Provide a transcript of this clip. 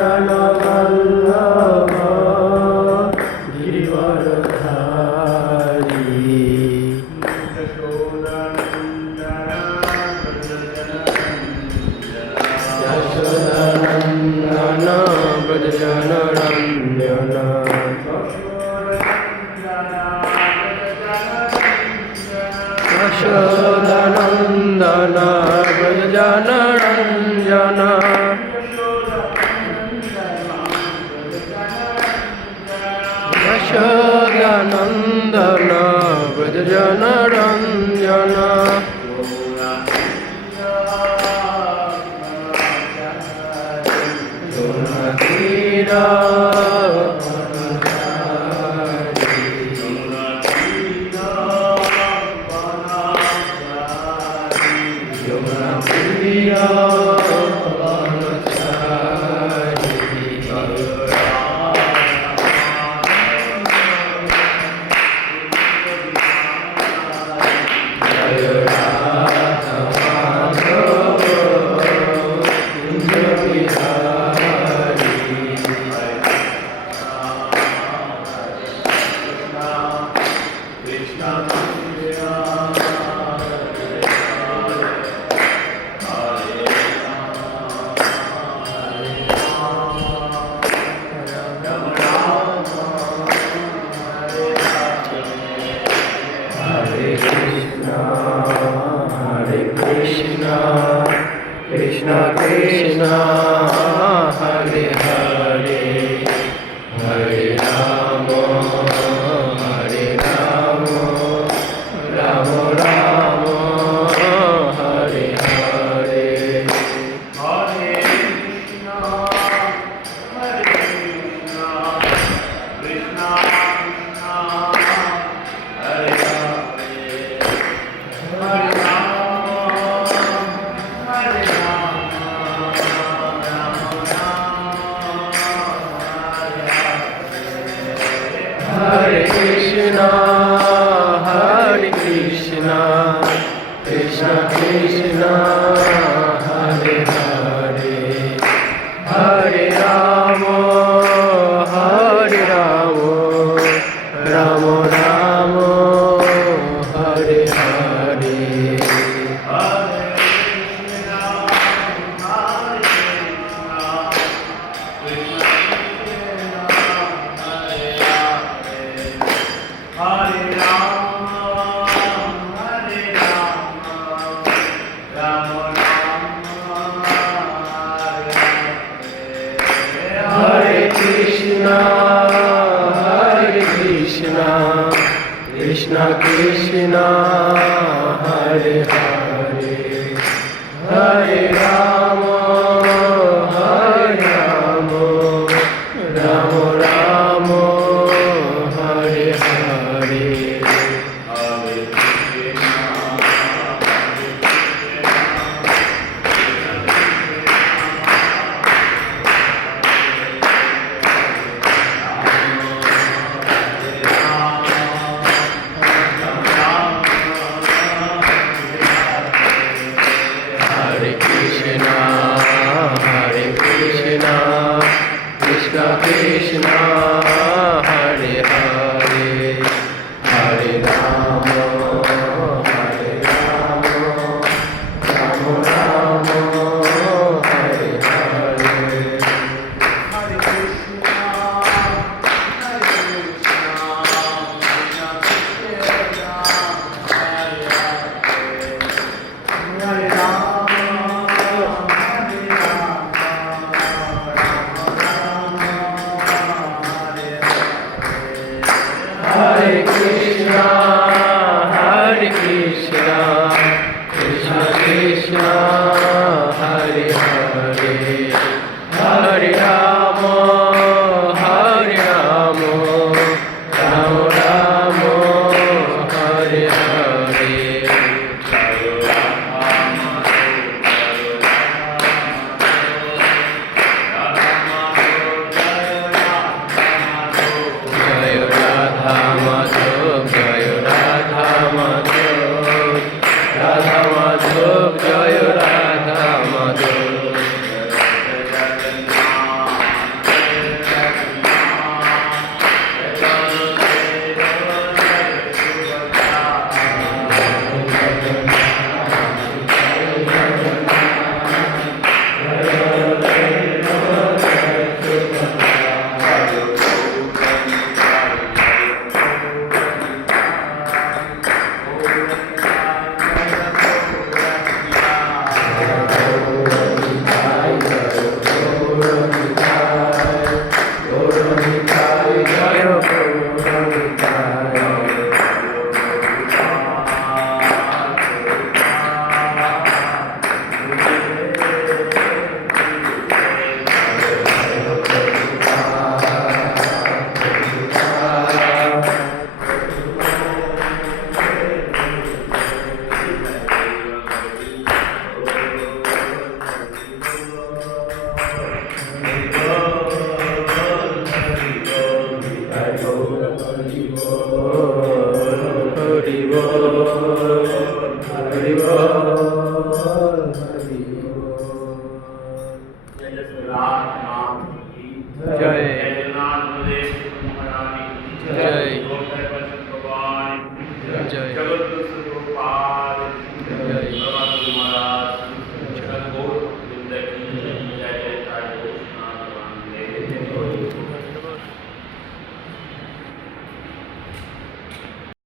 जनवल्लभ Girivardhari Yashodanandan व्रजजनरञ्जन Yashodanandan व्रजजनरञ्जन Yashodanandan व्रजजनरञ्जन यमुनातीरा Krishna Krishna Hare Hare Hare Rama Hare Rama Rama Rama Hare Hare Hare Krishna Krishna Krishna Hare Hare Hare Krishna, Hare Krishna, Krishna Krishna, Hare Hare, Hare Rama, Hare Rama, Rama Rama, Hare Hare. Hare Krishna, Hare Krishna, Hare Rama, Hare Rama, Rama Rama, Hare Krishna, Hare Krishna, Krishna Krishna, Hare Hare, Hare Rama, Hare Rama, Rama Rama, Hare Hare. Hare Krishna, Hare Krishna, Krishna Krishna, Hare Hare, Hare Rama, Hare Rama, Rama Rama, Hare Hare. Hare Krishna, Hare Krishna, Krishna Krishna, Hare Hare, Hare Rama. Hare Krishna, Hare Krishna, Krishna Krishna, Hare Hare, Hare Rama, Hare Rama, Rama Rama, Hare Hare. Radha Madhav, Jaya Radha Jai